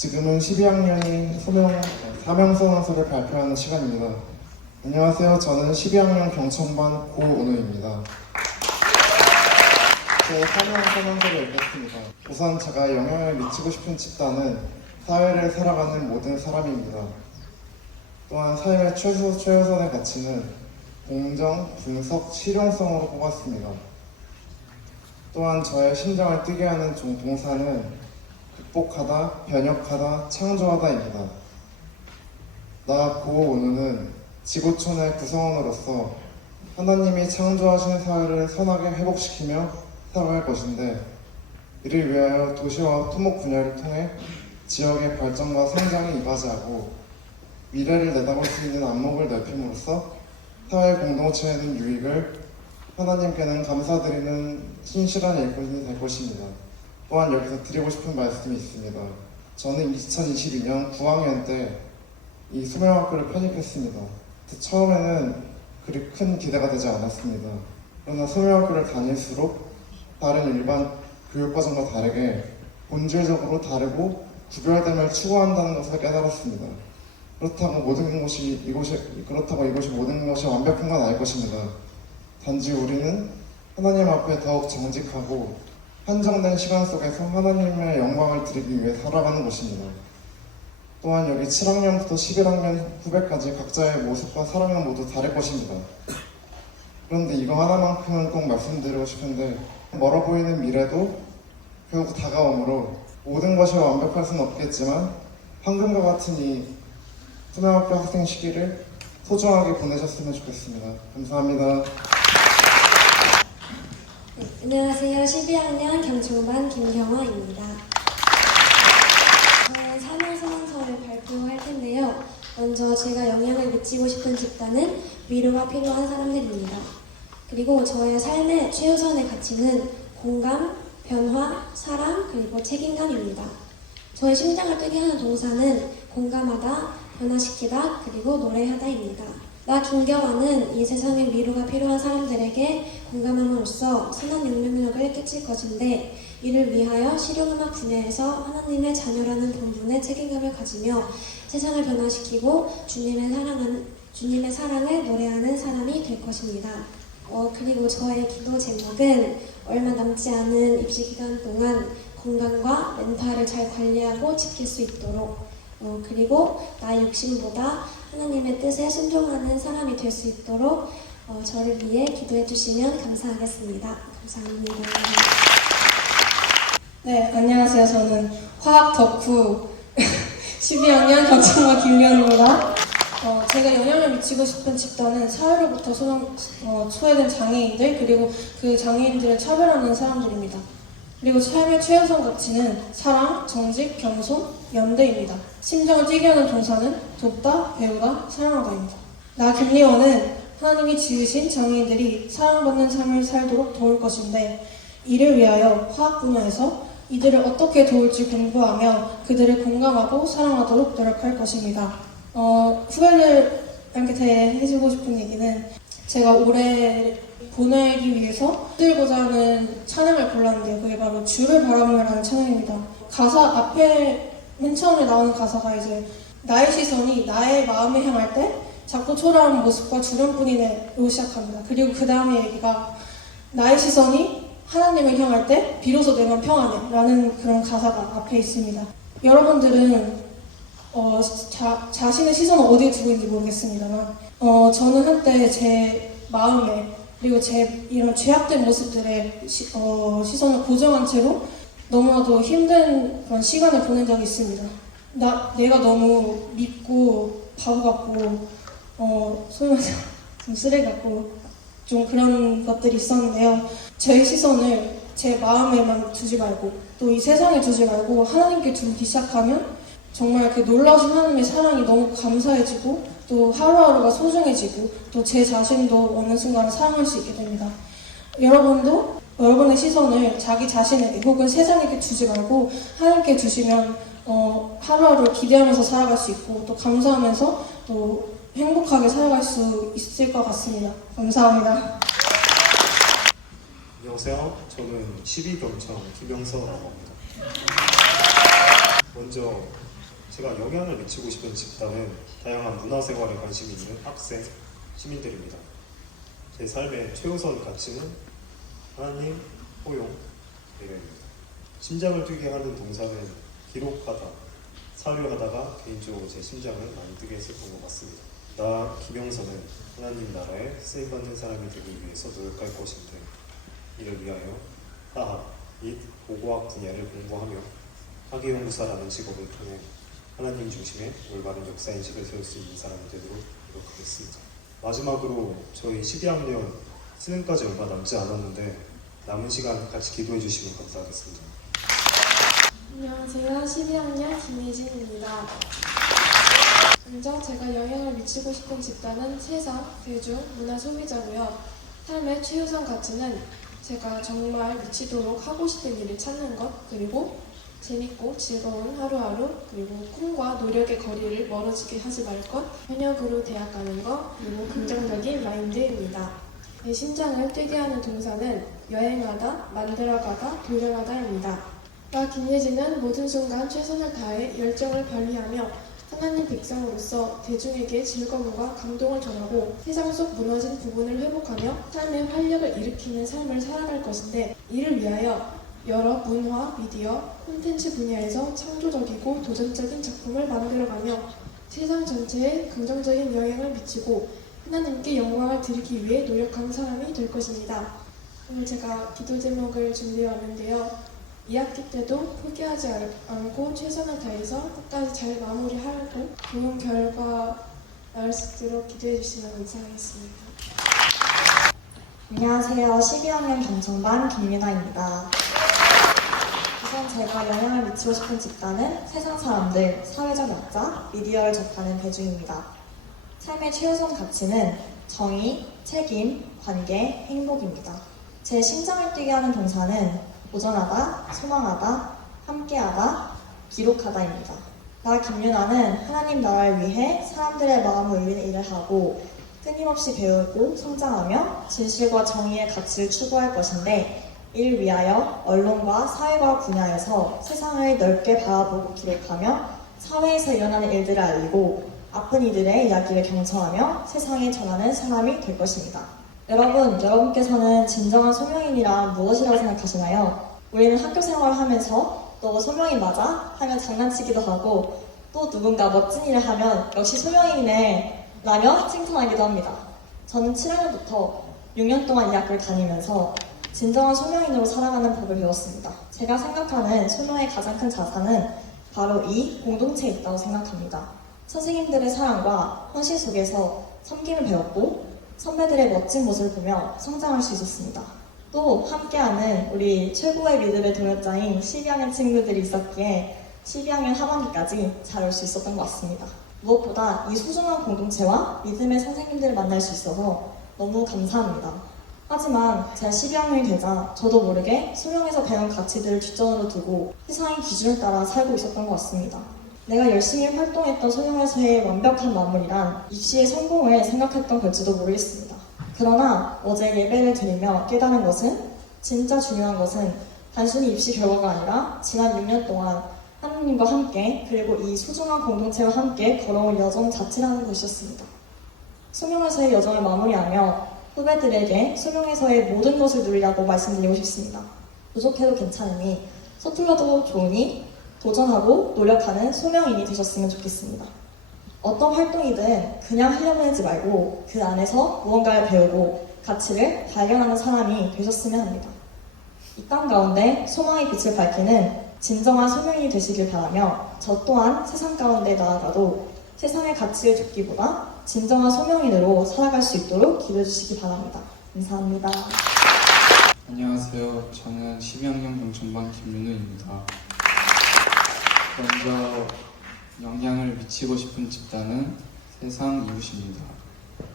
지금은 12학년이 사명선언서를 발표하는 시간입니다. 안녕하세요. 저는 12학년 경천반 고은우입니다. 제 사명선언서를 읽겠습니다. 우선 제가 영향을 미치고 싶은 집단은 사회를 살아가는 모든 사람입니다. 또한 삶의 최우선의 가치는 공정, 분석, 실용성으로 꼽았습니다. 또한 저의 심장을 뛰게 하는 동사는 극복하다, 변혁하다, 창조하다입니다. 나 고은우는 지구촌의 구성원으로서 하나님이 창조하신 사회를 선하게 회복시키며 살아갈 것인데, 이를 위하여 도시와 토목 분야를 통해 지역의 발전과 성장에 이바지하고 미래를 내다볼 수 있는 안목을 넓힘으로써 사회 공동체에는 유익을, 하나님께는 감사드리는 신실한 일꾼이 될 것입니다. 또한 여기서 드리고 싶은 말씀이 있습니다. 저는 2022년 9학년 때 이 수명학교를 편입했습니다. 처음에는 그리 큰 기대가 되지 않았습니다. 그러나 수명학교를 다닐수록 다른 일반 교육과정과 다르게 본질적으로 다르고 구별됨을 추구한다는 것을 깨달았습니다. 그렇다고 이것이 모든 것이 완벽한 건 아닐 것입니다. 단지 우리는 하나님 앞에 더욱 정직하고 한정된 시간 속에서 하나님의 영광을 드리기 위해 살아가는 것입니다. 또한 여기 7학년부터 11학년 후배까지 각자의 모습과 사랑은 모두 다를 것입니다. 그런데 이거 하나만큼은 꼭 말씀드리고 싶은데, 멀어 보이는 미래도 결국 다가오므로 모든 것이 완벽할 수는 없겠지만 황금과 같은 이 수명학교 학생 시기를 소중하게 보내셨으면 좋겠습니다. 감사합니다. 네, 안녕하세요. 12학년 경중반 김경화입니다. 저의 사명선언서를 발표할 텐데요. 먼저 제가 영향을 미치고 싶은 집단은 위로가 필요한 사람들입니다. 그리고 저의 삶의 최우선의 가치는 공감, 변화, 사랑, 그리고 책임감입니다. 저의 심장을 뛰게 하는 동사는 공감하다, 변화시키다, 그리고 노래하다입니다. 나 김경화는 이 세상에 위로가 필요한 사람들에게 공감함으로써 선한 영향력을 끼칠 것인데, 이를 위하여 실용음악 분야에서 하나님의 자녀라는 본분에 책임감을 가지며 세상을 변화시키고 주님의 사랑을 노래하는 사람이 될 것입니다. 그리고 저의 기도 제목은 얼마 남지 않은 입시 기간 동안 건강과 멘탈을 잘 관리하고 지킬 수 있도록, 그리고 나의 욕심보다 하나님의 뜻에 순종하는 사람이 될 수 있도록 저를 위해 기도해 주시면 감사하겠습니다. 감사합니다. 네, 안녕하세요. 저는 화학 덕후 12학년 경천반 김미연입니다. 제가 영향을 미치고 싶은 집단은 사회로부터 소외된 장애인들, 그리고 그 장애인들을 차별하는 사람들입니다. 그리고 삶의 최우선 가치는 사랑, 정직, 겸손, 연대입니다. 심정을 뛰게 하는 동사는 돕다, 배우다, 사랑하다입니다. 나 김리원은 하나님이 지으신 장애인들이 사랑받는 삶을 살도록 도울 것인데, 이를 위하여 화학 분야에서 이들을 어떻게 도울지 공부하며 그들을 공감하고 사랑하도록 노력할 것입니다. 후배들한테 해주고 싶은 얘기는, 제가 올해 보내기 위해서 들고자 하는 찬양을 골랐는데요. 그게 바로 주를 바라보며라는 찬양입니다. 가사 앞에 맨 처음에 나오는 가사가 이제 나의 시선이 나의 마음을 향할 때 자꾸 초라한 모습과 주름뿐이네로 시작합니다. 그리고 그 다음에 얘기가 나의 시선이 하나님을 향할 때 비로소 내 맘 평안해 라는 그런 가사가 앞에 있습니다. 여러분들은 자신의 시선을 어디에 두고 있는지 모르겠습니다만, 저는 한때 제 마음에, 그리고 제 이런 죄악된 모습들의 시선을 고정한 채로 너무나도 힘든 그런 시간을 보낸 적이 있습니다. 내가 너무 밉고 바보 같고 소위 말해서 좀 쓰레기 같고 좀 그런 것들이 있었는데요. 제 시선을 제 마음에만 두지 말고 또 이 세상에 두지 말고 하나님께 두기 시작하면 정말 그 놀라우신 하나님의 사랑이 너무 감사해지고 또 하루하루가 소중해지고 또 제 자신도 어느 순간 사랑할 수 있게 됩니다. 여러분도 여러분의 시선을 자기 자신에게 혹은 세상에게 두지 말고 하나님께 두시면 하루하루 기대하면서 살아갈 수 있고 또 감사하면서 또 행복하게 살아갈 수 있을 것 같습니다. 감사합니다. 안녕하세요. 저는 12경천 김영서라고 합니다. 먼저 제가 영향을 미치고 싶은 집단은 다양한 문화생활에 관심이 있는 학생, 시민들입니다. 제 삶의 최우선 가치는 하나님, 포용, 배려입니다. 심장을 뛰게 하는 동사는 기록하다, 사료하다가 개인적으로 제 심장을 많이 뛰게 했었던 것 같습니다. 나 김영선은 하나님 나라에 쓰임받는 사람이 되기 위해서 노력할 것인데 이를 위하여 화학 및 고고학 분야를 공부하며 학예연구사라는 직업을 통해 하나님 중심의 올바른 역사인식을 세울 수 있는 사람이 되도록 노력하겠습니다. 마지막으로 저희 12학년 수능까지 얼마 남지 않았는데 남은 시간 같이 기도해 주시면 감사하겠습니다. 안녕하세요. 12학년 김혜진입니다. 먼저 제가 영향을 미치고 싶은 집단은 세상, 대중, 문화 소비자고요. 삶의 최우선 가치는 제가 정말 미치도록 하고 싶은 일을 찾는 것, 그리고 재밌고 즐거운 하루하루, 그리고 꿈과 노력의 거리를 멀어지게 하지 말 것, 현역으로 대학 가는 것, 그리고 긍정적인 마인드입니다. 내 심장을 뛰게 하는 동사는 여행하다, 만들어가다, 도전하다입니다. 나 김예진은 모든 순간 최선을 다해 열정을 발휘하며 하나님 백성으로서 대중에게 즐거움과 감동을 전하고 세상 속 무너진 부분을 회복하며 삶의 활력을 일으키는 삶을 살아갈 것인데, 이를 위하여 여러 문화, 미디어, 콘텐츠 분야에서 창조적이고 도전적인 작품을 만들어가며 세상 전체에 긍정적인 영향을 미치고 하나님께 영광을 드리기 위해 노력하는 사람이 될 것입니다. 오늘 제가 기도 제목을 준비해 왔는데요. 2학기 때도 포기하지 않고 최선을 다해서 끝까지 잘 마무리하고 좋은 결과 나올 수 있도록 기도해 주시면 감사하겠습니다. 안녕하세요. 12학년 경청반 김유나입니다. 우선 제가 영향을 미치고 싶은 집단은 세상 사람들, 사회적 약자, 미디어를 접하는 대중입니다. 삶의 최우선 가치는 정의, 책임, 관계, 행복입니다. 제 심장을 뛰게 하는 동사는 도전하다, 소망하다, 함께하다, 기록하다입니다. 나 김유나는 하나님 나라를 위해 사람들의 마음을 울리는 일을 하고 끊임없이 배우고 성장하며 진실과 정의의 가치를 추구할 것인데, 이를 위하여 언론과 사회과학 분야에서 세상을 넓게 바라보고 기록하며 사회에서 일어나는 일들을 알리고 아픈 이들의 이야기를 경청하며 세상에 전하는 사람이 될 것입니다. 여러분께서는 진정한 소명인이란 무엇이라고 생각하시나요? 우리는 학교 생활을 하면서 너 소명인 맞아? 하면 장난치기도 하고, 또 누군가 멋진 일을 하면 역시 소명인이네 라며 칭찬하기도 합니다. 저는 7학년부터 6년 동안 이 학교를 다니면서 진정한 소명인으로 살아가는 법을 배웠습니다. 제가 생각하는 소명의 가장 큰 자산은 바로 이 공동체에 있다고 생각합니다. 선생님들의 사랑과 헌신 속에서 섬김을 배웠고 선배들의 멋진 모습을 보며 성장할 수 있었습니다. 또 함께하는 우리 최고의 믿음의 동역자인 12학년 친구들이 있었기에 12학년 하반기까지 잘 올 수 있었던 것 같습니다. 무엇보다 이 소중한 공동체와 믿음의 선생님들을 만날 수 있어서 너무 감사합니다. 하지만 제가 12학년이 되자 저도 모르게 수명에서 배운 가치들을 뒷전으로 두고 세상의 기준을 따라 살고 있었던 것 같습니다. 내가 열심히 활동했던 소명에서의 완벽한 마무리란 입시의 성공을 생각했던 걸지도 모르겠습니다. 그러나 어제 예배를 드리며 깨달은 것은, 진짜 중요한 것은 단순히 입시 결과가 아니라 지난 6년 동안 하나님과 함께, 그리고 이 소중한 공동체와 함께 걸어온 여정 자체라는 것이었습니다. 소명에서의 여정을 마무리하며 후배들에게 소명에서의 모든 것을 누리라고 말씀드리고 싶습니다. 부족해도 괜찮으니, 서툴러도 좋으니 도전하고 노력하는 소명인이 되셨으면 좋겠습니다. 어떤 활동이든 그냥 흘려보내지 말고 그 안에서 무언가를 배우고 가치를 발견하는 사람이 되셨으면 합니다. 이 땅 가운데 소망의 빛을 밝히는 진정한 소명인이 되시길 바라며, 저 또한 세상 가운데 나아가도 세상의 가치를 줍기보다 진정한 소명인으로 살아갈 수 있도록 기도해 주시기 바랍니다. 감사합니다. 안녕하세요. 저는 12학년 경천반 김윤우입니다. 먼저 영향을 미치고 싶은 집단은 세상 이웃입니다.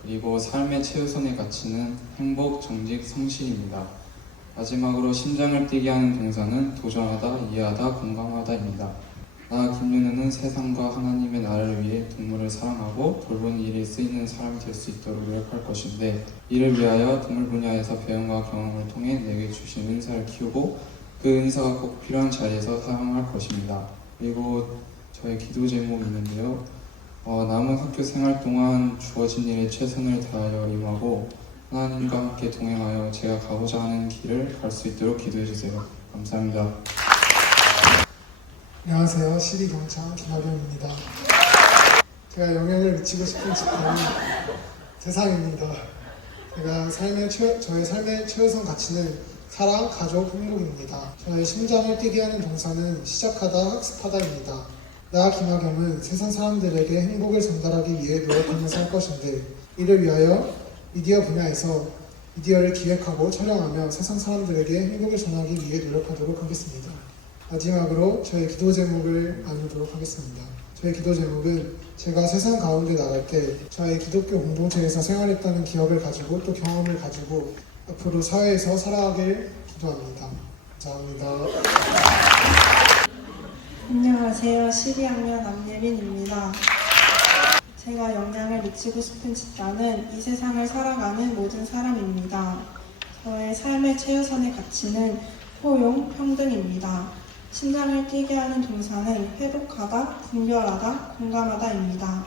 그리고 삶의 최우선의 가치는 행복, 정직, 성실입니다. 마지막으로 심장을 뛰게 하는 동사는 도전하다, 이해하다, 공감하다입니다. 나 김윤우는 세상과 하나님의 나라를 위해 동물을 사랑하고 돌보는 일에 쓰이는 사람이 될 수 있도록 노력할 것인데, 이를 위하여 동물 분야에서 배움과 경험을 통해 내게 주신 은사를 키우고 그 은사가 꼭 필요한 자리에서 사용할 것입니다. 그리고 저의 기도 제목이 있는데요. 남은 학교 생활 동안 주어진 일에 최선을 다하여 임하고 하나님과 함께 동행하여 제가 가고자 하는 길을 갈 수 있도록 기도해 주세요. 감사합니다. 안녕하세요. 12경창 김학영입니다. 제가 영향을 미치고 싶은 집단은 세상입니다. 저의 삶의 최우선 가치는 사랑, 가족, 행복입니다. 저의 심장을 뛰게 하는 동사는 시작하다, 학습하다입니다. 나 김학영은 세상 사람들에게 행복을 전달하기 위해 노력하면서 할 것인데 이를 위하여 미디어 분야에서 미디어를 기획하고 촬영하며 세상 사람들에게 행복을 전하기 위해 노력하도록 하겠습니다. 마지막으로 저의 기도 제목을 나누도록 하겠습니다. 저의 기도 제목은 제가 세상 가운데 나갈 때 저의 기독교 공동체에서 생활했다는 기억을 가지고 또 경험을 가지고 앞으로 사회에서 살아가길 기도합니다. 감사합니다. 안녕하세요. 12학년 남예빈입니다. 제가 영향을 미치고 싶은 집단은 이 세상을 살아가는 모든 사람입니다. 저의 삶의 최우선의 가치는 포용, 평등입니다. 심장을 뛰게 하는 동사는 회복하다, 분별하다, 공감하다입니다.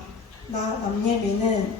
나 남예빈은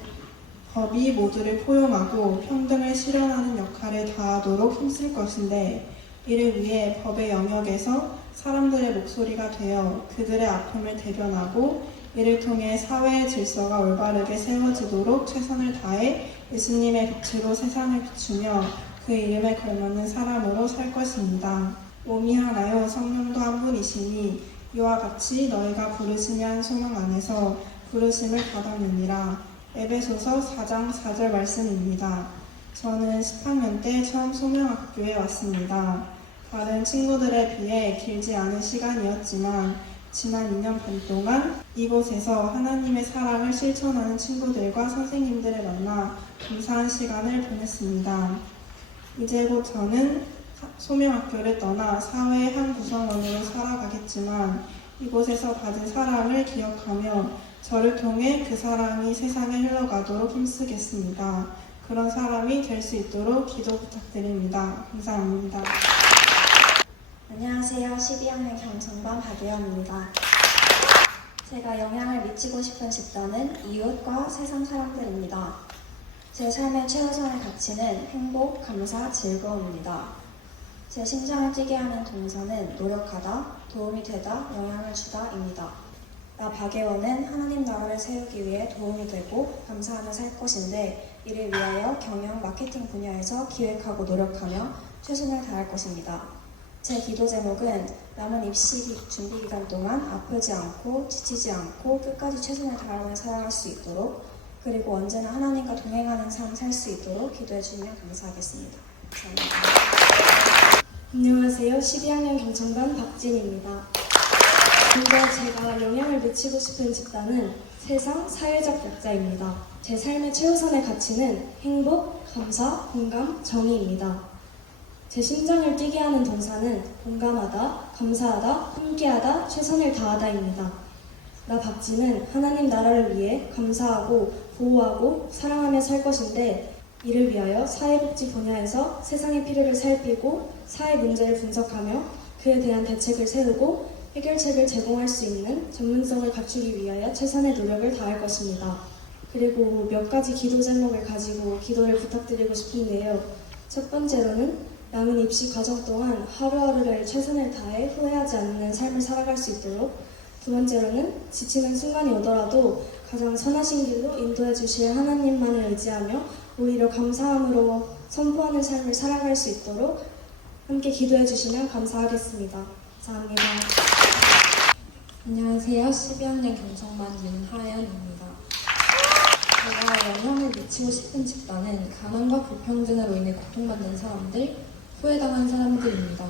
법이 모두를 포용하고 평등을 실현하는 역할을 다하도록 힘쓸 것인데 이를 위해 법의 영역에서 사람들의 목소리가 되어 그들의 아픔을 대변하고 이를 통해 사회의 질서가 올바르게 세워지도록 최선을 다해 예수님의 빛으로 세상을 비추며 그 이름에 걸맞는 사람으로 살 것입니다. 몸이 하나요 성령도 한 분이시니 이와 같이 너희가 부르시면 소명 안에서 부르심을 받았느니라. 에베소서 4장 4절 말씀입니다. 저는 10학년 때 처음 소명학교에 왔습니다. 다른 친구들에 비해 길지 않은 시간이었지만 지난 2년 반 동안 이곳에서 하나님의 사랑을 실천하는 친구들과 선생님들을 만나 감사한 시간을 보냈습니다. 이제 곧 저는 소명학교를 떠나 사회의 한 구성원으로 살아가겠지만 이곳에서 받은 사랑을 기억하며 저를 통해 그 사랑이 세상에 흘러가도록 힘쓰겠습니다. 그런 사람이 될 수 있도록 기도 부탁드립니다. 감사합니다. 안녕하세요. 12학년 경성반 박예원입니다. 제가 영향을 미치고 싶은 집단은 이웃과 세상 사람들입니다. 제 삶의 최우선의 가치는 행복, 감사, 즐거움입니다. 제 심장을 뛰게 하는 동사는 노력하다, 도움이 되다, 영향을 주다입니다. 나 박예원은 하나님 나라를 세우기 위해 도움이 되고 감사하며 살 것인데 이를 위하여 경영, 마케팅 분야에서 기획하고 노력하며 최선을 다할 것입니다. 제 기도 제목은 남은 입시 준비 기간 동안 아프지 않고 지치지 않고 끝까지 최선을 다하며 살아갈 수 있도록 그리고 언제나 하나님과 동행하는 삶 살 수 있도록 기도해 주시면 감사하겠습니다. 감사합니다. 안녕하세요. 12학년 경성반 박진입니다. 먼저 제가 영향을 미치고 싶은 집단은 세상 사회적 약자입니다. 제 삶의 최우선의 가치는 행복, 감사, 공감, 정의입니다. 제 심장을 뛰게 하는 동사는 공감하다, 감사하다, 함께하다, 최선을 다하다입니다. 나 박진은 하나님 나라를 위해 감사하고 보호하고 사랑하며 살 것인데 이를 위하여 사회복지 분야에서 세상의 필요를 살피고 사회 문제를 분석하며 그에 대한 대책을 세우고 해결책을 제공할 수 있는 전문성을 갖추기 위하여 최선의 노력을 다할 것입니다. 그리고 몇 가지 기도 제목을 가지고 기도를 부탁드리고 싶은데요. 첫 번째로는 남은 입시 과정 동안 하루하루를 최선을 다해 후회하지 않는 삶을 살아갈 수 있도록 두 번째로는 지치는 순간이 오더라도 가장 선하신 길로 인도해 주실 하나님만을 의지하며 오히려 감사함으로 선포하는 삶을 살아갈 수 있도록 함께 기도해 주시면 감사하겠습니다. 감사합니다. 안녕하세요. 12학년 경성반 윤하연입니다. 제가 영향을 미치고 싶은 집단은 가난과 불평등으로 인해 고통받는 사람들, 후회당한 사람들입니다.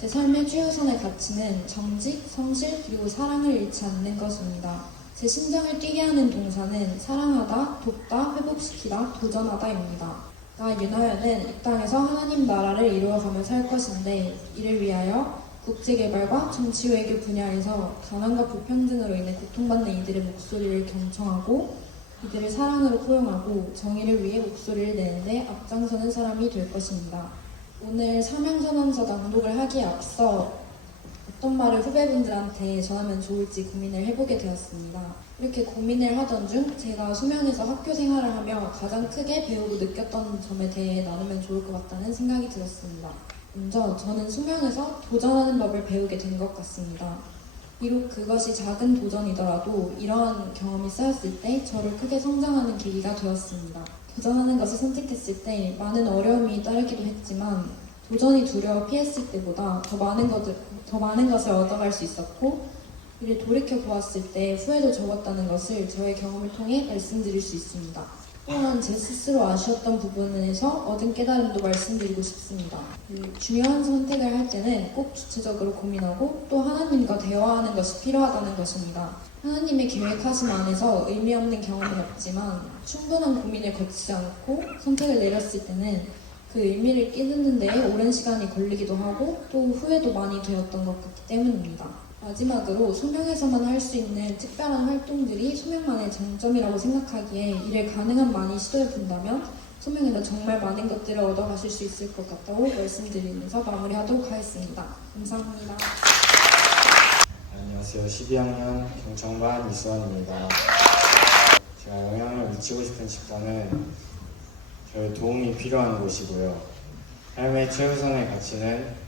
제 삶의 최우선의 가치는 정직, 성실, 그리고 사랑을 잃지 않는 것입니다. 제 심장을 뛰게 하는 동사는 사랑하다, 돕다, 회복시키다, 도전하다입니다. 나 윤하연은 이 땅에서 하나님 나라를 이루어가며 살 것인데 이를 위하여 국제개발과 정치외교 분야에서 가난과 불평등으로 인해 고통받는 이들의 목소리를 경청하고 이들을 사랑으로 포용하고 정의를 위해 목소리를 내는데 앞장서는 사람이 될 것입니다. 오늘 사명선언서 낭독을 하기에 앞서 어떤 말을 후배분들한테 전하면 좋을지 고민을 해보게 되었습니다. 이렇게 고민을 하던 중 제가 수명에서 학교 생활을 하며 가장 크게 배우고 느꼈던 점에 대해 나누면 좋을 것 같다는 생각이 들었습니다. 먼저 저는 수명에서 도전하는 법을 배우게 된 것 같습니다. 비록 그것이 작은 도전이더라도 이러한 경험이 쌓였을 때 저를 크게 성장하는 계기가 되었습니다. 도전하는 것을 선택했을 때 많은 어려움이 따르기도 했지만 도전이 두려워 피했을 때보다 더 많은 것을 얻어갈 수 있었고 이를 돌이켜 보았을 때 후회도 적었다는 것을 저의 경험을 통해 말씀드릴 수 있습니다. 또한 제 스스로 아쉬웠던 부분에서 얻은 깨달음도 말씀드리고 싶습니다. 중요한 선택을 할 때는 꼭 주체적으로 고민하고 또 하나님과 대화하는 것이 필요하다는 것입니다. 하나님의 계획하심 안에서 의미 없는 경험은 없지만 충분한 고민을 거치지 않고 선택을 내렸을 때는 그 의미를 깨닫는 데에 오랜 시간이 걸리기도 하고 또 후회도 많이 되었던 것 같기 때문입니다. 마지막으로 소명에서만 할 수 있는 특별한 활동들이 소명만의 장점이라고 생각하기에 이를 가능한 많이 시도해 본다면 소명에서 정말 많은 것들을 얻어가실 수 있을 것 같다고 말씀드리면서 마무리하도록 하겠습니다. 감사합니다. 안녕하세요. 12학년 경청반 이수환입니다. 제가 영향을 미치고 싶은 집단은 저의 도움이 필요한 곳이고요. 삶의 최우선의 가치는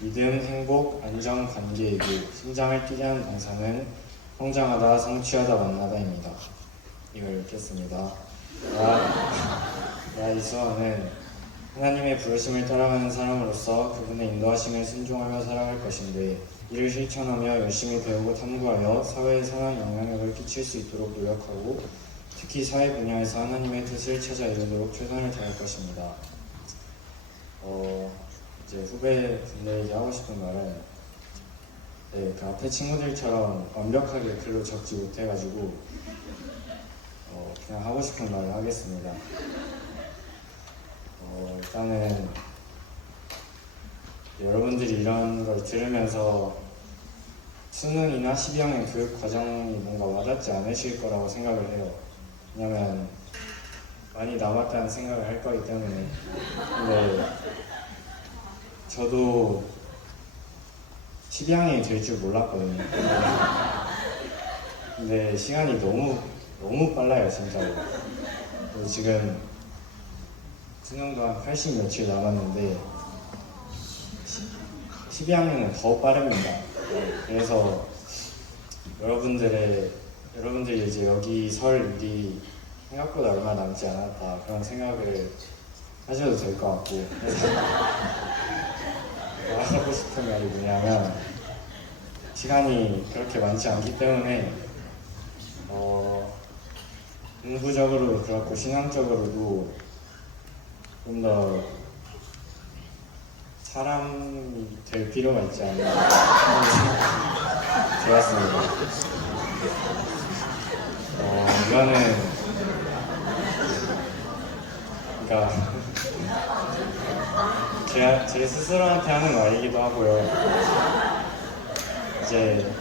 믿음, 행복, 안정, 관계이고 심장을 뛰게 하는 동사는 성장하다, 성취하다, 만나다입니다. 이걸 읽겠습니다. 나 이수환은 하나님의 부르심을 따라가는 사람으로서 그분의 인도하심을 순종하며 살아갈 것인데 이를 실천하며 열심히 배우고 탐구하여 사회에 선한 영향력을 끼칠 수 있도록 노력하고 특히 사회 분야에서 하나님의 뜻을 찾아 이루도록 최선을 다할 것입니다. 이제 후배분들에게 하고 싶은 말은 그 앞에 친구들처럼 완벽하게 글로 적지 못해가지고 그냥 하고 싶은 말을 하겠습니다. 일단은 여러분들이 이런 걸 들으면서 수능이나 12학년 교육 과정이 뭔가 와닿지 않으실 거라고 생각을 해요. 왜냐면 많이 남았다는 생각을 할 거기 때문에. 근데 저도 12학년이 될 줄 몰랐거든요. 근데 시간이 너무 빨라요, 진짜로. 그리고 지금 수능도 한 80 며칠 남았는데 12학년은 더 빠릅니다. 그래서 여러분들이 이제 여기 설 일이 생각보다 얼마 남지 않았다 그런 생각을 하셔도 될 것 같고 하고 싶은 말이 뭐냐면 시간이 그렇게 많지 않기 때문에 공부적으로도 그렇고 신앙적으로도 좀 더 사람이 될 필요가 있지 않나 되었습니다. 이거는 그러니까 제 스스로한테 하는 말이기도 하고요. 이제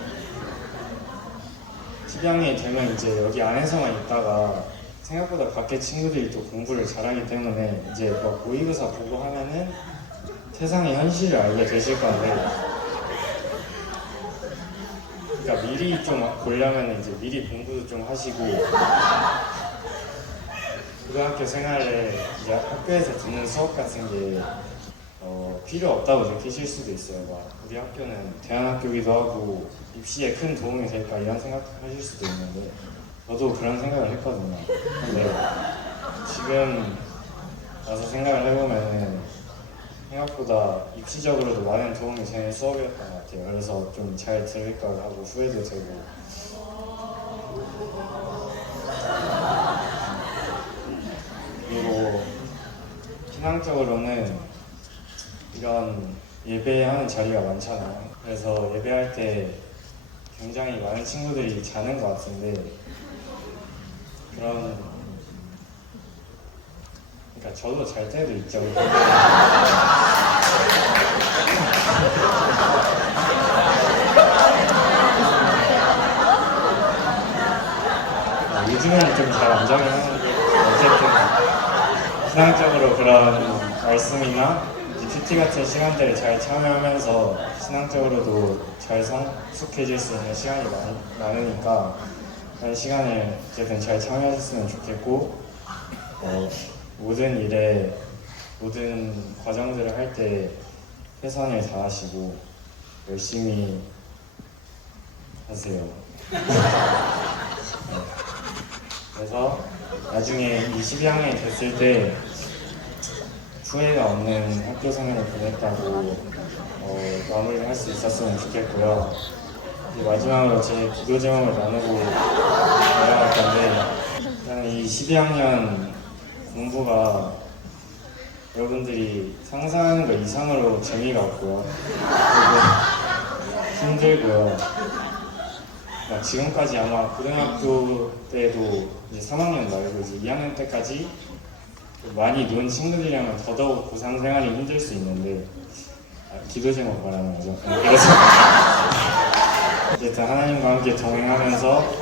12학년이 되면 이제 여기 안에서만 있다가 생각보다 밖에 친구들이 또 공부를 잘하기 때문에 이제 뭐 모의고사 보고 하면은 세상의 현실을 알게 되실 건데, 그러니까 미리 좀 보려면 이제 미리 공부도 좀 하시고 고등학교 생활에 이제 학교에서 듣는 수업 같은 게 필요 없다고 느끼실 수도 있어요. 막 우리 학교는 대안학교기도 하고 입시에 큰 도움이 될까 이런 생각하실 수도 있는데 저도 그런 생각을 했거든요. 근데 지금 와서 생각을 해보면은 생각보다 입시적으로도 많은 도움이 되는 수업이었던 것 같아요. 그래서 좀 잘 들을 걸 하고 후회도 되고. 그리고 신앙적으로는 이런 예배하는 자리가 많잖아요. 그래서 예배할 때 굉장히 많은 친구들이 자는 것 같은데 그러니까 저도 잘 때도 있죠. 요즘은 좀 잘 안 자긴 하는데 어쨌든 신앙적으로 그런 말씀이나 큐티 같은 시간들을 잘 참여하면서 신앙적으로도 잘 성숙해질 수 있는 시간이 많으니까 그런 시간을 어쨌든 잘 참여하셨으면 좋겠고 모든 일에 모든 과정들을 할 때 최선을 다하시고 열심히 하세요. 그래서 나중에 22학년이 됐을 때 후회가 없는 학교 생활을 보냈다고 마무리를 할 수 있었으면 좋겠고요. 이제 마지막으로 제 기도 제목을 나누고 나갈 건데 저는 이 12학년 공부가 여러분들이 상상하는 것 이상으로 재미가 없고요. 그리고 힘들고요. 지금까지 아마 고등학교 때도 이제 3학년 말고 이제 2학년 때까지 많이 논 친구들이라면 더더욱 고3 생활이 힘들 수 있는데 기도 제목 말하는 거죠. 그래서 어쨌든 하나님과 함께 동행하면서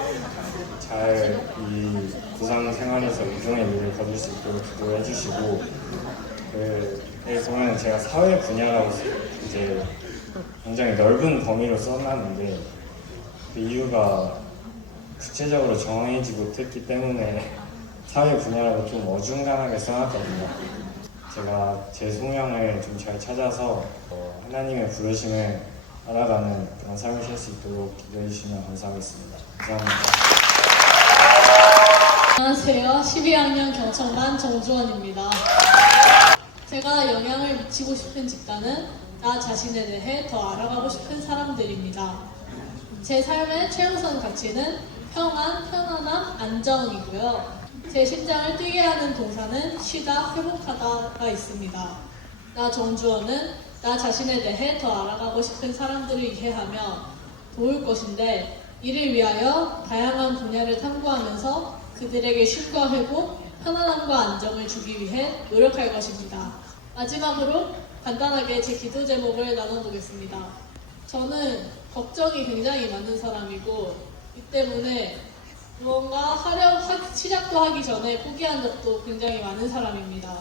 잘 이 고3 생활에서 우정의 미를 거둘 수 있도록 기도해 주시고 여기 보면 제가 사회 분야라고 이제 굉장히 넓은 범위로 써놨는데 그 이유가 구체적으로 정해지지 못했기 때문에 사회 분야라고 좀 어중간하게 써놨거든요. 제가 제 소명을 좀 잘 찾아서 하나님의 부르심을 알아가는 그런 삶을 살 수 있도록 기도해 주시면 감사하겠습니다. 감사합니다. 안녕하세요. 12학년 경청반 정주원입니다. 제가 영향을 미치고 싶은 집단은 나 자신에 대해 더 알아가고 싶은 사람들입니다. 제 삶의 최우선 가치는 평안, 편안함, 안정이고요. 제 심장을 뛰게 하는 동사는 쉬다, 회복하다가 있습니다. 나 정주원은 나 자신에 대해 더 알아가고 싶은 사람들을 이해하며 도울 것인데 이를 위하여 다양한 분야를 탐구하면서 그들에게 쉼과 회복, 편안함과 안정을 주기 위해 노력할 것입니다. 마지막으로 간단하게 제 기도 제목을 나눠보겠습니다. 저는 걱정이 굉장히 많은 사람이고 이 때문에 무언가 시작도 하기 전에 포기한 적도 굉장히 많은 사람입니다.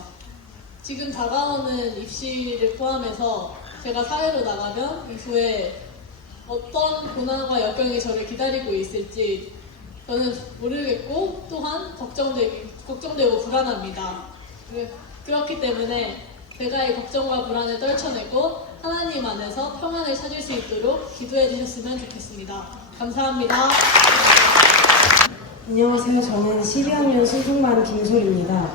지금 다가오는 입시를 포함해서 제가 사회로 나가면 이후에 어떤 고난과 역경이 저를 기다리고 있을지 저는 모르겠고 또한 걱정되고 불안합니다. 그렇기 때문에 제가 이 걱정과 불안을 떨쳐내고 하나님 안에서 평안을 찾을 수 있도록 기도해 주셨으면 좋겠습니다. 감사합니다. 안녕하세요. 저는 12학년 신중반 김솔입니다.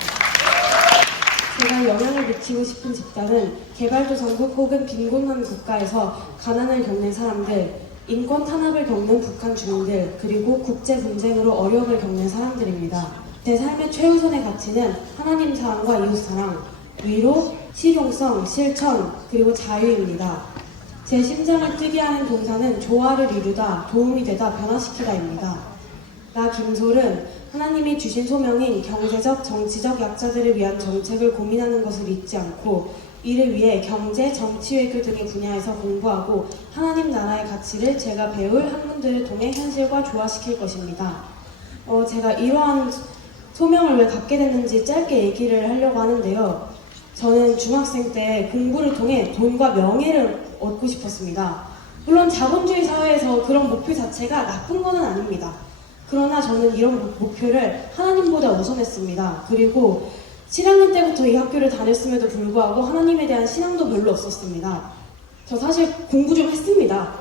제가 영향을 미치고 싶은 집단은 개발도상국 혹은 빈곤한 국가에서 가난을 겪는 사람들, 인권 탄압을 겪는 북한 주민들, 그리고 국제 분쟁으로 어려움을 겪는 사람들입니다. 제 삶의 최우선의 가치는 하나님 사랑과 이웃 사랑, 위로, 실용성, 실천, 그리고 자유입니다. 제 심장을 뛰게 하는 동사는 조화를 이루다, 도움이 되다, 변화시키다입니다. 나 김솔은 하나님이 주신 소명인 경제적, 정치적 약자들을 위한 정책을 고민하는 것을 잊지 않고 이를 위해 경제, 정치 외교 등의 분야에서 공부하고 하나님 나라의 가치를 제가 배울 학문들을 통해 현실과 조화시킬 것입니다. 제가 이러한 소명을 왜 갖게 됐는지 짧게 얘기를 하려고 하는데요. 저는 중학생 때 공부를 통해 돈과 명예를 얻고 싶었습니다. 물론 자본주의 사회에서 그런 목표 자체가 나쁜 건 아닙니다. 그러나 저는 이런 목표를 하나님보다 우선했습니다. 그리고 7학년 때부터 이 학교를 다녔음에도 불구하고 하나님에 대한 신앙도 별로 없었습니다. 저 사실 공부 좀 했습니다.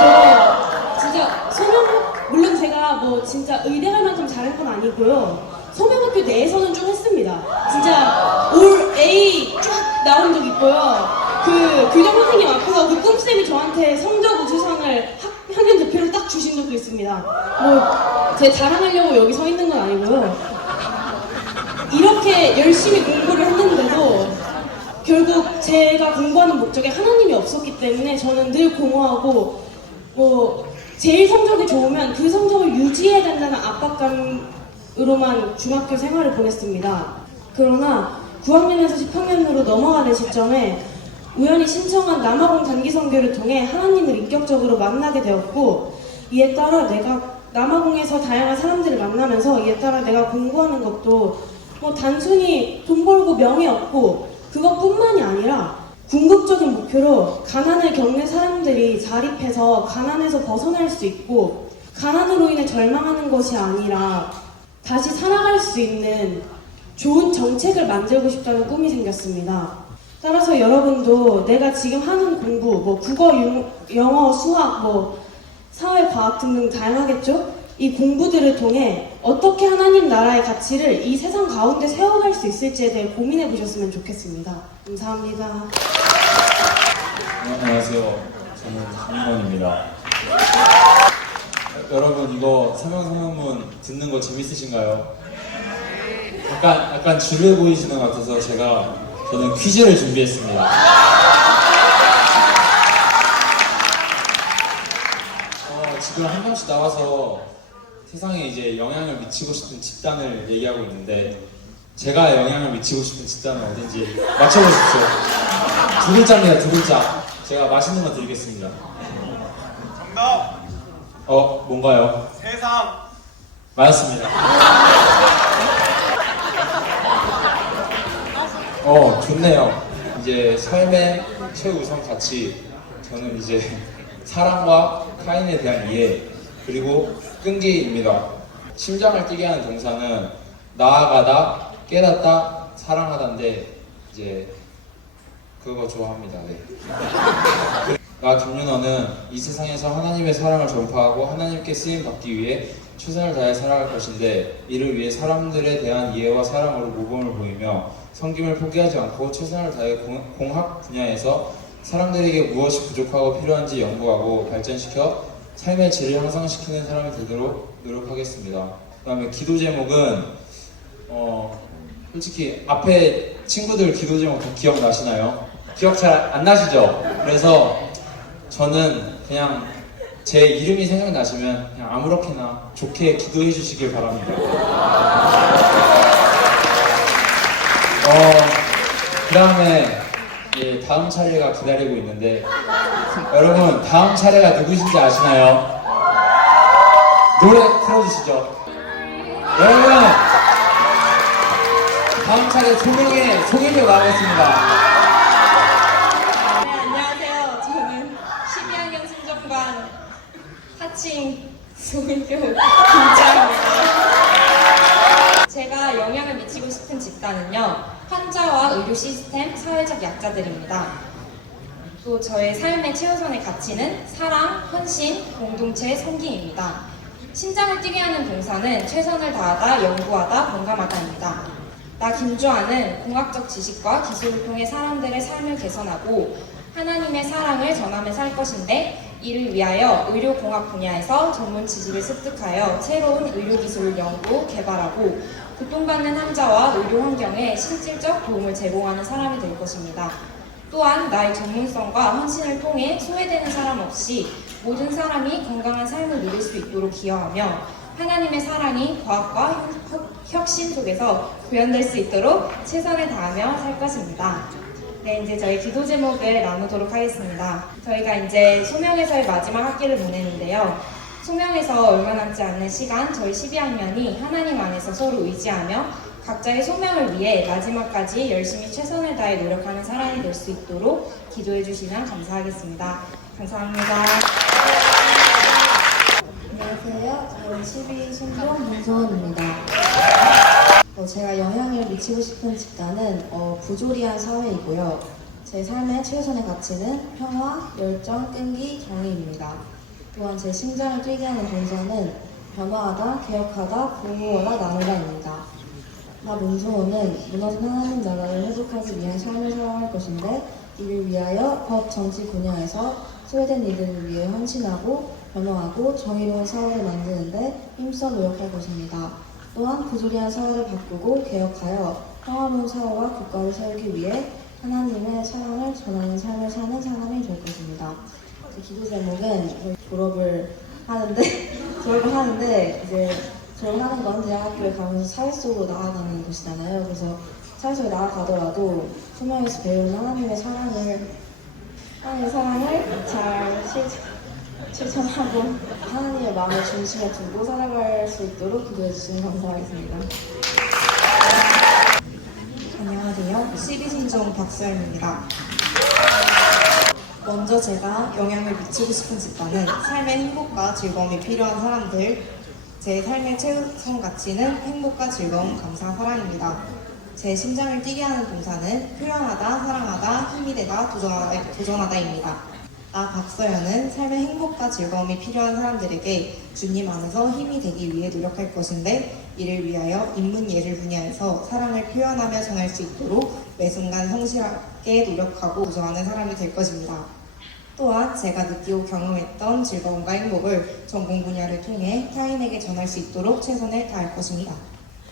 저 진짜 물론 제가 뭐 진짜 의대할 만큼 잘한 건 아니고요. 소명학교 내에서는 좀 했습니다. 진짜 올 A 쫙 나온 적 있고요. 그 교장 선생님 앞에서 그 꼼쌤이 저한테 성적 우수상을 학년 대표를 딱 주신 적도 있습니다. 뭐 제 자랑하려고 여기 서 있는 건 아니고요. 이렇게 열심히 공부를 했는데도 결국 제가 공부하는 목적에 하나님이 없었기 때문에 저는 늘 공허하고 제일 성적이 좋으면 그 성적을 유지해야 된다는 압박감으로만 중학교 생활을 보냈습니다. 그러나 9학년에서 10학년으로 넘어가는 시점에 우연히 신청한 남아공 단기선교를 통해 하나님을 인격적으로 만나게 되었고 이에 따라 내가 남아공에서 다양한 사람들을 만나면서 이에 따라 내가 공부하는 것도 단순히 돈 벌고 명예 얻고 그것뿐만이 아니라 궁극적인 목표로 가난을 겪는 사람들이 자립해서 가난에서 벗어날 수 있고 가난으로 인해 절망하는 것이 아니라 다시 살아갈 수 있는 좋은 정책을 만들고 싶다는 꿈이 생겼습니다. 따라서 여러분도 내가 지금 하는 공부, 뭐 국어, 영어, 수학, 뭐 사회과학 등등 다양하겠죠? 이 공부들을 통해 어떻게 하나님 나라의 가치를 이 세상 가운데 세워갈 수 있을지에 대해 고민해 보셨으면 좋겠습니다. 감사합니다. 안녕하세요. 저는 강민원입니다. 여러분 이거 서명서명문 듣는 거 재밌으신가요? 약간 지루해 보이시는 것 같아서 저는 퀴즈를 준비했습니다. 지금 한 명씩 나와서 세상에 이제 영향을 미치고 싶은 집단을 얘기하고 있는데 제가 영향을 미치고 싶은 집단은 어딘지 맞춰보십시오. 두 글자입니다. 두 글자. 제가 맛있는 거 드리겠습니다. 정답! 뭔가요? 세상! 맞았습니다. 좋네요. 이제 삶의 최우선 가치, 저는 이제 사랑과 타인에 대한 이해, 그리고 끈기입니다. 심장을 뛰게 하는 동사는 나아가다, 깨닫다, 사랑하다인데 이제 그거 좋아합니다. 네. 나 김윤호는 이 세상에서 하나님의 사랑을 전파하고 하나님께 쓰임 받기 위해 최선을 다해 살아갈 것인데 이를 위해 사람들에 대한 이해와 사랑으로 모범을 보이며 섬김을 포기하지 않고 최선을 다해 공학 분야에서 사람들에게 무엇이 부족하고 필요한지 연구하고 발전시켜 삶의 질을 향상시키는 사람이 되도록 노력하겠습니다. 그 다음에 기도 제목은 솔직히 앞에 친구들 기도 제목 다 기억나시나요? 기억 잘 안 나시죠? 그래서 저는 그냥 제 이름이 생각나시면 그냥 아무렇게나 좋게 기도해 주시길 바랍니다. 그 다음에 다음 차례가 기다리고 있는데 여러분 다음 차례가 누구신지 아시나요? 노래 틀어주시죠. 여러분 다음 차례 소개를 나가겠습니다. 네, 안녕하세요. 저는 12학년 승정관 하칭 소민교 김지아입니다. 제가 영향을 미치고 싶은 집단은요, 환자와 의료 시스템, 사회적 약자들입니다. 또 저의 삶의 최우선의 가치는 사랑, 헌신, 공동체의 섬김입니다. 심장을 뛰게 하는 동사는 최선을 다하다, 연구하다, 공감하다입니다. 나 김주아는 공학적 지식과 기술을 통해 사람들의 삶을 개선하고 하나님의 사랑을 전하며 살 것인데 이를 위하여 의료공학 분야에서 전문 지식을 습득하여 새로운 의료기술을 연구, 개발하고 고통받는 환자와 의료 환경에 실질적 도움을 제공하는 사람이 될 것입니다. 또한 나의 전문성과 헌신을 통해 소외되는 사람 없이 모든 사람이 건강한 삶을 누릴 수 있도록 기여하며 하나님의 사랑이 과학과 혁신 속에서 구현될 수 있도록 최선을 다하며 살 것입니다. 네, 이제 저희 기도 제목을 나누도록 하겠습니다. 저희가 이제 소명에서의 마지막 학기를 보내는데요. 소명에서 얼마 남지 않는 시간 저희 12학년이 하나님 안에서 서로 의지하며 각자의 소명을 위해 마지막까지 열심히 최선을 다해 노력하는 사람이 될 수 있도록 기도해 주시면 감사하겠습니다. 감사합니다. 안녕하세요. 저는 12 신종 문소원입니다. 제가 영향을 미치고 싶은 집단은 부조리한 사회이고요. 제 삶의 최우선의 가치는 평화, 열정, 끈기, 정의입니다. 또한 제 심장을 뛰게 하는 동사는 변화하다, 개혁하다, 공유하다, 나누다입니다. 나 문소원은 무너진 하나님 나라를 회복하기 위한 삶을 살아갈 것인데 이를 위하여 법, 정치 분야에서 소외된 이들을 위해 헌신하고 변화하고 정의로운 사회를 만드는데 힘써 노력할 것입니다. 또한 부조리한 사회를 바꾸고 개혁하여 평화로운 사회와 국가를 세우기 위해 하나님의 사랑을 전하는 삶을 사는 사람이 될 것입니다. 제 기도 제목은 졸업을 하는데 이제 졸업하는 건 대학교에 가면서 사회 속으로 나아가는 것이잖아요. 그래서 사회 속에 나아가더라도 소명에서 배우는 하나님의 사랑을 잘 실천하고 하나님의 마음을 중심에 두고 살아갈 수 있도록 기도해 주시면 감사하겠습니다. 안녕하세요. 12신종 박서연입니다. 먼저 제가 영향을 미치고 싶은 집단은 삶의 행복과 즐거움이 필요한 사람들, 제 삶의 최우선 가치는 행복과 즐거움, 감사, 사랑입니다. 제 심장을 뛰게 하는 동사는 표현하다, 사랑하다, 힘이 되다, 도전하다입니다. 나 박서연은 삶의 행복과 즐거움이 필요한 사람들에게 주님 안에서 힘이 되기 위해 노력할 것인데, 이를 위하여 인문 예술 분야에서 사랑을 표현하며 전할 수 있도록 매 순간 성실하게 노력하고 도전하는 사람이 될 것입니다. 또한 제가 느끼고 경험했던 즐거움과 행복을 전공 분야를 통해 타인에게 전할 수 있도록 최선을 다할 것입니다.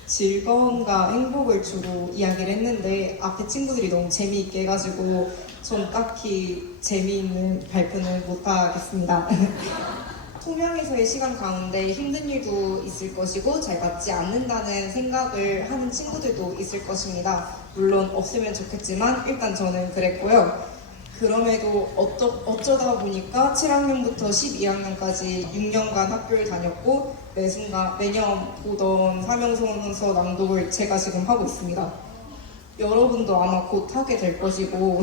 즐거움과 행복을 주로 이야기를 했는데 앞에 친구들이 너무 재미있게 해가지고 전 딱히 재미있는 발표는 못하겠습니다. 소명에서의 시간 가운데 힘든 일도 있을 것이고 잘 맞지 않는다는 생각을 하는 친구들도 있을 것입니다. 물론 없으면 좋겠지만 일단 저는 그랬고요. 그럼에도 어쩌다 보니까 7학년부터 12학년까지 6년간 학교를 다녔고 매년 보던 사명선언서 낭독을 제가 지금 하고 있습니다. 여러분도 아마 곧 하게 될 것이고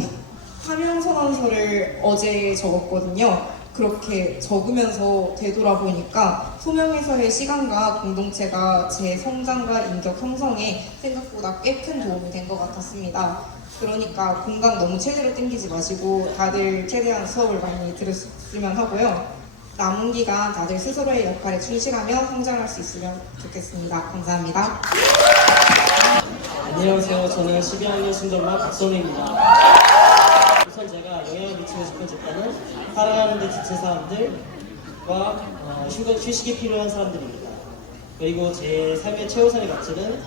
사명선언서를 어제 적었거든요. 그렇게 적으면서 되돌아보니까 소명에서의 시간과 공동체가 제 성장과 인격 형성에 생각보다 꽤 큰 도움이 된 것 같았습니다. 그러니까 공강 너무 최대로 땡기지 마시고 다들 최대한 수업을 많이 들었으면 하고요. 남은 기간 다들 스스로의 역할에 충실하며 성장할 수 있으면 좋겠습니다. 감사합니다. 안녕하세요. 저는 12학년 신정반 박선우입니다. 우선 제가 영향을 미치고 싶은 집단은 살아가는 데 지친 사람들과 휴식이 필요한 사람들입니다. 그리고 제 삶의 최우선의 가치는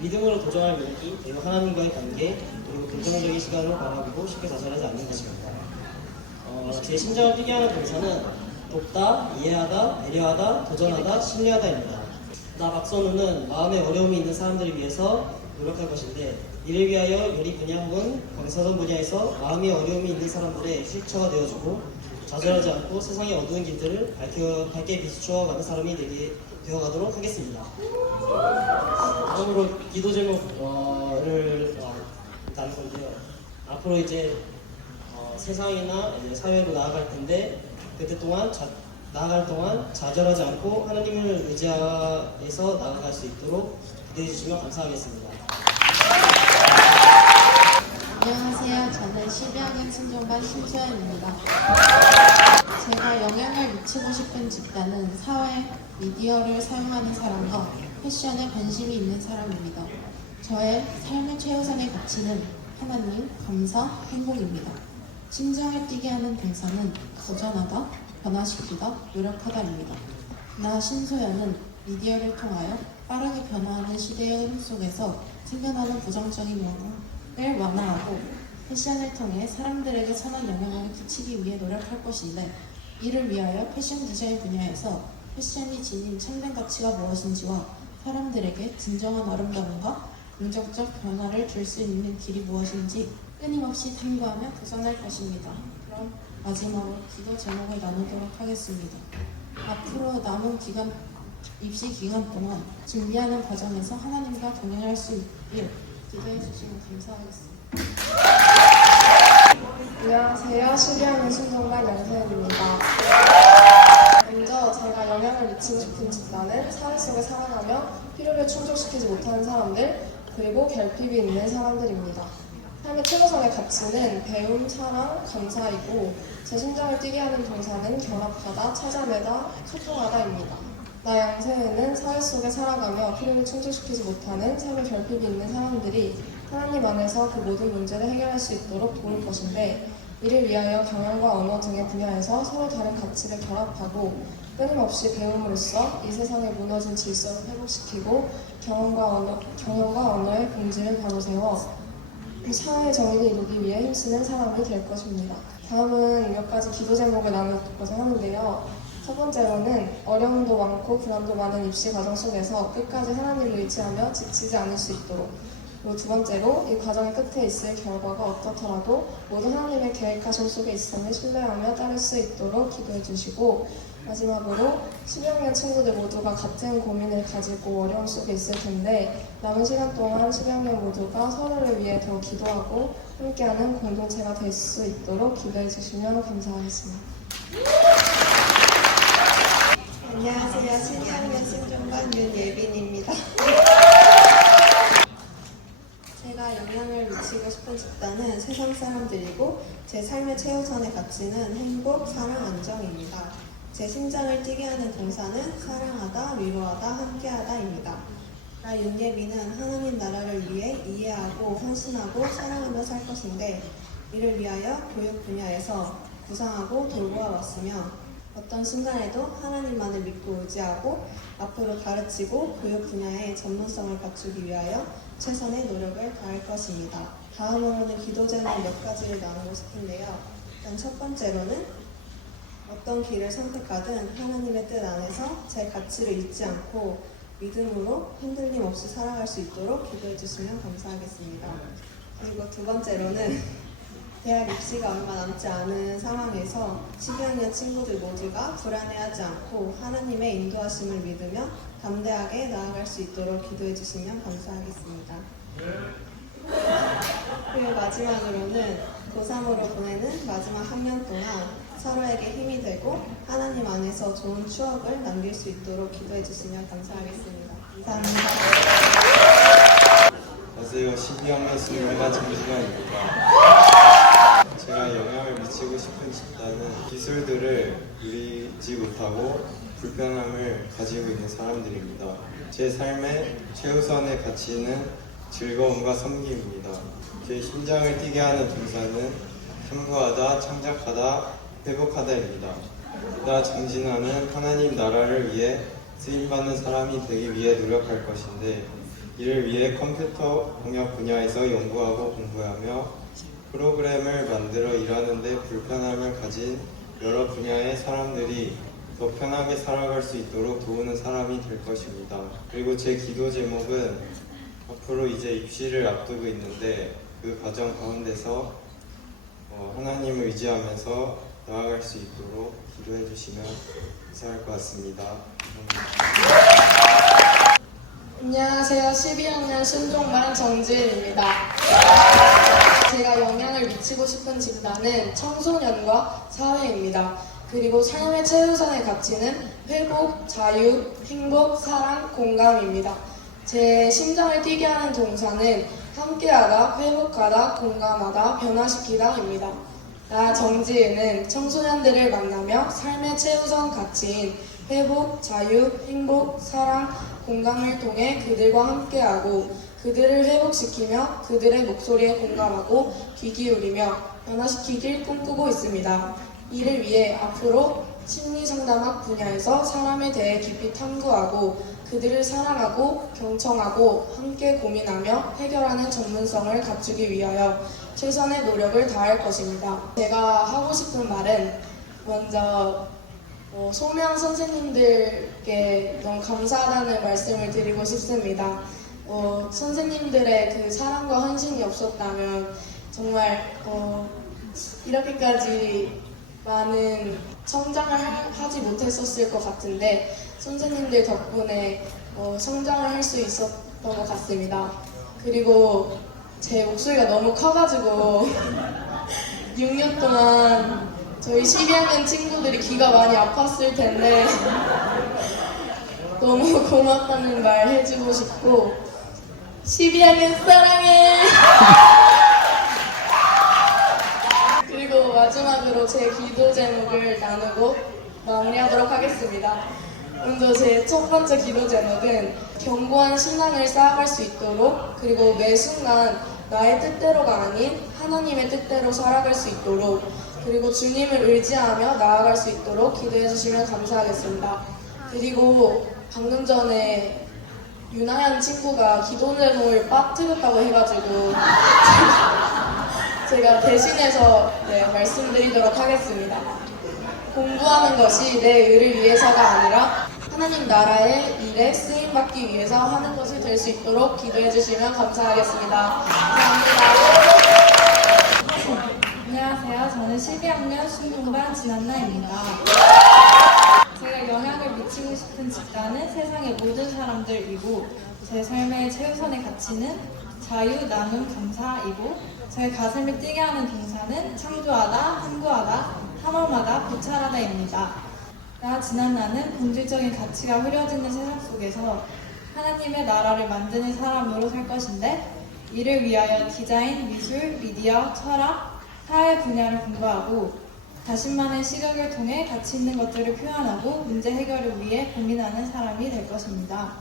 믿음으로 도전할 용기, 그리고 하나님과의 관계, 그리고 긍정적인 시간을 바라보고 쉽게 좌절하지 않는 것입니다. 제 심장을 뛰게 하는 동사는 돕다, 이해하다, 배려하다, 도전하다, 신뢰하다입니다. 나 박선우는 마음에 어려움이 있는 사람들을 위해서 노력할 것인데, 이를 위하여 요리 분야 혹은 강사전 분야에서 마음이 어려움이 있는 사람들의 휴식처가 되어주고 좌절하지 않고 세상의 어두운 길들을 밝게 비추어가는 사람이 되어가도록 하겠습니다. 다음으로 기도 제목을 나눌 건데요. 앞으로 이제 세상이나 이제 사회로 나아갈 텐데, 그때 동안 나아갈 동안 좌절하지 않고 하나님을 의지해서 나아갈 수 있도록 기대해 주시면 감사하겠습니다. 안녕하세요. 저는 12학년 신종반 신소연입니다. 제가 영향을 미치고 싶은 집단은 사회, 미디어를 사용하는 사람과 패션에 관심이 있는 사람입니다. 저의 삶의 최우선의 가치는 하나님, 감사, 행복입니다. 심장을 뛰게 하는 동사는 도전하다, 변화시키다, 노력하다입니다. 나 신소연은 미디어를 통하여 빠르게 변화하는 시대의 흐름 속에서 생겨나는 부정적인 영향을 완화하고 패션을 통해 사람들에게 선한 영향을 끼치기 위해 노력할 것인데, 이를 위하여 패션 디자인 분야에서 패션이 지닌 참된 가치가 무엇인지와 사람들에게 진정한 아름다움과 긍정적 변화를 줄 수 있는 길이 무엇인지 끊임없이 탐구하며 도전할 것입니다. 그럼 마지막으로 기도 제목을 나누도록 하겠습니다. 앞으로 남은 입시 기간 동안 준비하는 과정에서 하나님과 동행할 수 있길 기도해 주시면 감사하겠습니다. 안녕하세요. 12학년 신정반 양세은입니다. 먼저 제가 영향을 미치고 싶은 집단은 사회 속에 살아가며 필요를 충족시키지 못하는 사람들, 그리고 결핍이 있는 사람들입니다. 삶의 최우선의 가치는 배움, 사랑, 감사이고, 제 심장을 뛰게 하는 동사는 결합하다, 찾아내다, 소통하다입니다. 나 양세은은 사회 속에 살아가며 필요를 충족시키지 못하는 삶의 결핍이 있는 사람들이 하나님 안에서 그 모든 문제를 해결할 수 있도록 도울 것인데, 이를 위하여 경영과 언어 등의 분야에서 서로 다른 가치를 결합하고 끊임없이 배움으로써 이 세상에 무너진 질서를 회복시키고 경영과 언어의 본질을 바로세워 사회의 정의를 이루기 위해 힘쓰는 사람이 될 것입니다. 다음은 몇 가지 기도 제목을 나누고자 하는데요. 첫 번째로는 어려움도 많고 불안도 많은 입시 과정 속에서 끝까지 하나님을 의지하며 지치지 않을 수 있도록, 그리고 두 번째로 이 과정의 끝에 있을 결과가 어떻더라도 모두 하나님의 계획하심 속에 있음을 신뢰하며 따를 수 있도록 기도해 주시고, 마지막으로 12학년 친구들 모두가 같은 고민을 가지고 어려움 속에 있을 텐데 남은 시간 동안 12학년 모두가 서로를 위해 더 기도하고 함께하는 공동체가 될 수 있도록 기도해 주시면 감사하겠습니다. 안녕하세요. 12학년 신종반 윤예빈입니다. 제가 영향을 미치고 싶은 집단은 세상 사람들이고 제 삶의 최우선의 가치는 행복, 사랑, 안정입니다. 제 심장을 뛰게 하는 동사는 사랑하다, 위로하다, 함께하다입니다. 나 윤예빈은 하나님 나라를 위해 이해하고 헌신하고 사랑하며 살 것인데 이를 위하여 교육 분야에서 구상하고 돌보아 왔으며 어떤 순간에도 하나님만을 믿고 의지하고 앞으로 가르치고 교육 분야의 전문성을 갖추기 위하여 최선의 노력을 다할 것입니다. 다음으로는 기도 제목 몇 가지를 나누고 싶은데요. 일단 첫 번째로는 어떤 길을 선택하든 하나님의 뜻 안에서 제 가치를 잊지 않고 믿음으로 흔들림 없이 살아갈 수 있도록 기도해 주시면 감사하겠습니다. 그리고 두 번째로는 대학 입시가 얼마 남지 않은 상황에서 12학년 친구들 모두가 불안해하지 않고 하나님의 인도하심을 믿으며 담대하게 나아갈 수 있도록 기도해 주시면 감사하겠습니다. 그리고 마지막으로는 고3으로 보내는 마지막 학년 동안 서로에게 힘이 되고 하나님 안에서 좋은 추억을 남길 수 있도록 기도해 주시면 감사하겠습니다. 감사합니다. 안녕하세요. 12학년 신종반 정진환입니다. 제가 영향을 미치고 싶은 집단은 기술들을 누리지 못하고 불편함을 가지고 있는 사람들입니다. 제 삶의 최우선의 가치는 즐거움과 섬김입니다. 제 심장을 뛰게 하는 동사는 탐구하다, 창작하다, 회복하다입니다. 나 정진환은 하나님 나라를 위해 쓰임받는 사람이 되기 위해 노력할 것인데 이를 위해 컴퓨터 공학 분야에서 연구하고 공부하며 프로그램을 만들어 일하는 데 불편함을 가진 여러 분야의 사람들이 더 편하게 살아갈 수 있도록 도우는 사람이 될 것입니다. 그리고 제 기도 제목은 앞으로 이제 입시를 앞두고 있는데 그 과정 가운데서 하나님을 의지하면서 나아갈 수 있도록 기도해 주시면 감사할 것 같습니다. 안녕하세요. 12학년 신종반 정지은입니다. 제가 영향을 미치고 싶은 집단은 청소년과 사회입니다. 그리고 삶의 최우선의 가치는 회복, 자유, 행복, 사랑, 공감입니다. 제 심장을 뛰게 하는 동사는 함께하다, 회복하다, 공감하다, 변화시키다입니다. 나 정지은은 청소년들을 만나며 삶의 최우선 가치인 회복, 자유, 행복, 사랑, 공감을 통해 그들과 함께하고 그들을 회복시키며 그들의 목소리에 공감하고 귀 기울이며 변화시키길 꿈꾸고 있습니다. 이를 위해 앞으로 심리상담학 분야에서 사람에 대해 깊이 탐구하고 그들을 사랑하고 경청하고 함께 고민하며 해결하는 전문성을 갖추기 위하여 최선의 노력을 다할 것입니다. 제가 하고 싶은 말은 먼저 소명 선생님들께 너무 감사하다는 말씀을 드리고 싶습니다. 선생님들의 그 사랑과 헌신이 없었다면 정말 이렇게까지 많은 성장을 하지 못했었을 것 같은데 선생님들 덕분에 성장을 할 수 있었던 것 같습니다. 그리고 제 목소리가 너무 커가지고 6년 동안 저희 12학년 친구들이 귀가 많이 아팠을 텐데 너무 고맙다는 말 해주고 싶고 12학년 사랑해! 그리고 마지막으로 제 기도 제목을 나누고 마무리하도록 하겠습니다. 먼저 제 첫 번째 기도 제목은 견고한 신앙을 쌓아갈 수 있도록 그리고 매 순간 나의 뜻대로가 아닌 하나님의 뜻대로 살아갈 수 있도록 그리고 주님을 의지하며 나아갈 수 있도록 기도해 주시면 감사하겠습니다. 그리고 방금 전에 윤하연 친구가 기도 제목을 빠뜨렸다고 해가지고 제가 대신해서 말씀드리도록 하겠습니다. 공부하는 것이 내 의를 위해서가 아니라 하나님 나라의 일에 쓰임받기 위해서 하는 것이 될 수 있도록 기도해 주시면 감사하겠습니다. 감사합니다. 안녕하세요. 저는 12학년 신동반 진한나입니다. 영향을 미치고 싶은 집단은 세상의 모든 사람들이고 제 삶의 최우선의 가치는 자유, 나눔, 감사이고 저의 가슴을 뛰게 하는 동사는 창조하다, 함구하다, 탐험하다, 고찰하다입니다. 지난 나는 본질적인 가치가 흐려지는 세상 속에서 하나님의 나라를 만드는 사람으로 살 것인데 이를 위하여 디자인, 미술, 미디어, 철학, 사회 분야를 공부하고 자신만의 시각을 통해 가치 있는 것들을 표현하고 문제 해결을 위해 고민하는 사람이 될 것입니다.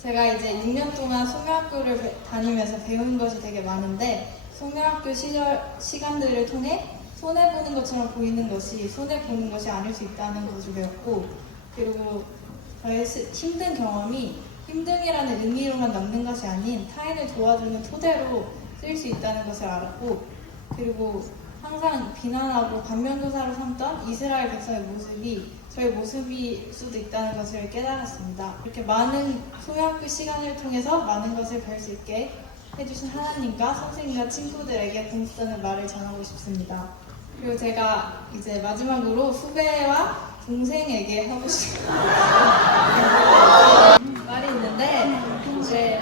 제가 이제 6년 동안 소묘학교를 다니면서 배운 것이 되게 많은데 소묘학교 시간들을 통해 손해보는 것처럼 보이는 것이 손해보는 것이 아닐 수 있다는 것을 배웠고 그리고 저의 힘든 경험이 힘듦이라는 의미로만 남는 것이 아닌 타인을 도와주는 토대로 쓰일 수 있다는 것을 알았고 그리고 항상 비난하고 반면교사로 삼던 이스라엘 백성의 모습이 저의 모습일 수도 있다는 것을 깨달았습니다. 이렇게 많은 소유학교 시간을 통해서 많은 것을 배울 수 있게 해주신 하나님과 선생님과 친구들에게 고맙다는 말을 전하고 싶습니다. 그리고 제가 이제 마지막으로 후배와 동생에게 하고 싶은 말이 있는데 이제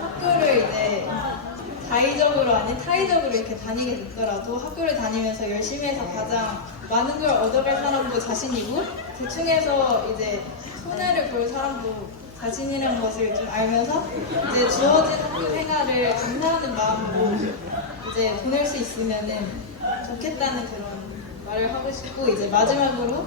학교를 이제 자의적으로 아닌 타의적으로 이렇게 다니게 됐더라도 학교를 다니면서 열심히 해서 가장 많은 걸 얻어갈 사람도 자신이고 대충해서 이제 손해를 볼 사람도 자신이라는 것을 좀 알면서 이제 주어진 학교 생활을 감사하는 마음으로 이제 보낼 수 있으면은 좋겠다는 그런 말을 하고 싶고 이제 마지막으로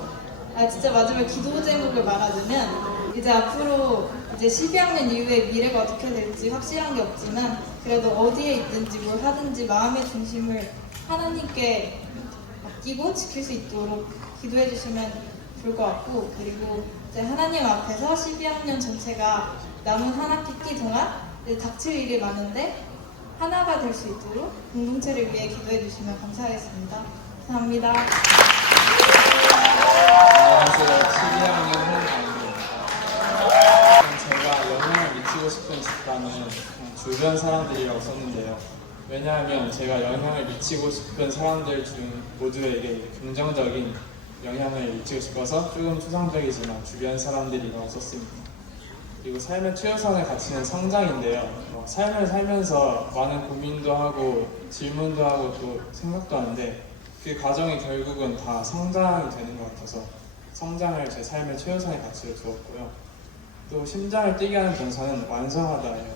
진짜 마지막 기도 제목을 말하자면 이제 앞으로 이제 12학년 이후에 미래가 어떻게 될지 확실한 게 없지만 그래도 어디에 있든지 뭘 하든지 마음의 중심을 하나님께 맡기고 지킬 수 있도록 기도해 주시면 좋을 것 같고 그리고 이제 하나님 앞에서 12학년 전체가 남은 한 학기 동안 이제 닥칠 일이 많은데 하나가 될 수 있도록 공동체를 위해 기도해 주시면 감사하겠습니다. 감사합니다. 안녕하세요. 12학년 홍강입니다. 제가 영향을 미치고 싶은 집단은 주변 사람들이라고 썼는데요. 왜냐하면 제가 영향을 미치고 싶은 사람들 중 모두에게 긍정적인 영향을 미치고 싶어서 조금 추상적이지만 주변 사람들이라고 썼습니다. 그리고 삶의 최우선의 가치는 성장인데요. 삶을 살면서 많은 고민도 하고 질문도 하고 또 생각도 하는데 그 과정이 결국은 다 성장이 되는 것 같아서 성장을 제 삶의 최우선의 가치로 두었고요. 또 심장을 뛰게 하는 동사는 완성하다예요.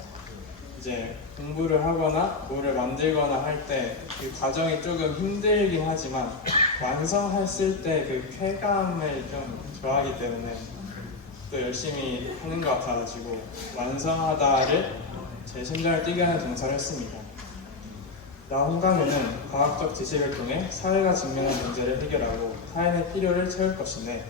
이제 공부를 하거나 뭐를 만들거나 할 때 그 과정이 조금 힘들긴 하지만 완성했을 때 그 쾌감을 좀 좋아하기 때문에 또 열심히 하는 것 같아가지고 완성하다를 제 심장을 뛰게 하는 동사를 했습니다. 나 홍강에는 과학적 지식을 통해 사회가 직면한 문제를 해결하고 타인의 필요를 채울 것인데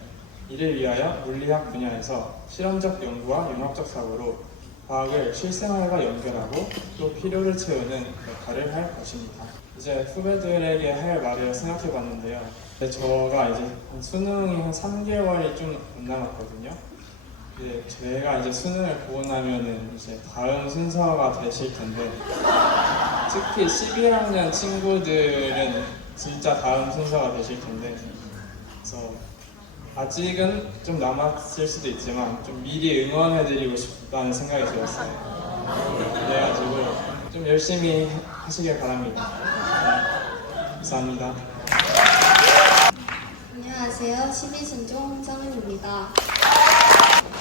이를 위하여 물리학 분야에서 실험적 연구와 융합적 사고로 과학을 실생활과 연결하고 또 필요를 채우는 역할을 할 것입니다. 이제 후배들에게 할 말을 생각해 봤는데요. 제가 이제 수능이 한 3개월이 좀 안 남았거든요. 제가 이제 수능을 보고 나면은 이제 다음 순서가 되실 텐데 특히 12학년 친구들은 진짜 다음 순서가 되실 텐데 그래서 아직은 좀 남았을 수도 있지만 좀 미리 응원해드리고 싶다는 생각이 들었어요. 그래가지고 좀 열심히 하시길 바랍니다. 감사합니다. 안녕하세요. 12신종 홍정은입니다.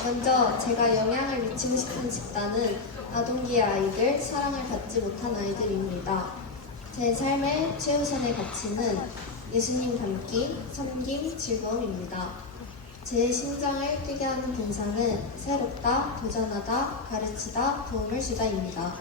먼저 제가 영향을 미치고 싶은 집단은 아동기의 아이들, 사랑을 받지 못한 아이들입니다. 제 삶의 최우선의 가치는 예수님 닮기, 섬김, 즐거움입니다. 제 심장을 뛰게 하는 동사는 새롭다, 도전하다, 가르치다, 도움을 주다입니다.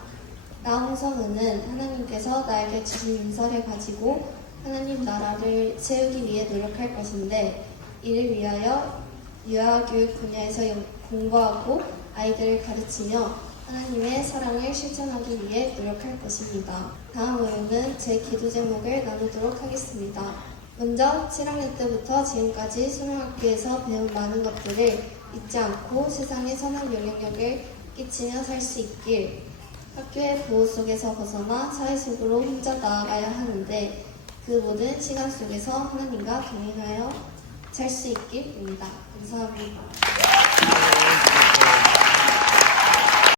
나 홍성은은 하나님께서 나에게 주신 인설을 가지고 하나님 나라를 세우기 위해 노력할 것인데 이를 위하여 유아교육 분야에서 공부하고 아이들을 가르치며 하나님의 사랑을 실천하기 위해 노력할 것입니다. 다음으로는 제 기도 제목을 나누도록 하겠습니다. 먼저 7학년 때부터 지금까지 소명학교에서 배운 많은 것들을 잊지 않고 세상에 선한 영향력을 끼치며 살 수 있길, 학교의 보호 속에서 벗어나 사회 속으로 혼자 나아가야 하는데 그 모든 시간 속에서 하나님과 동행하여 살 수 있길입니다. 감사합니다.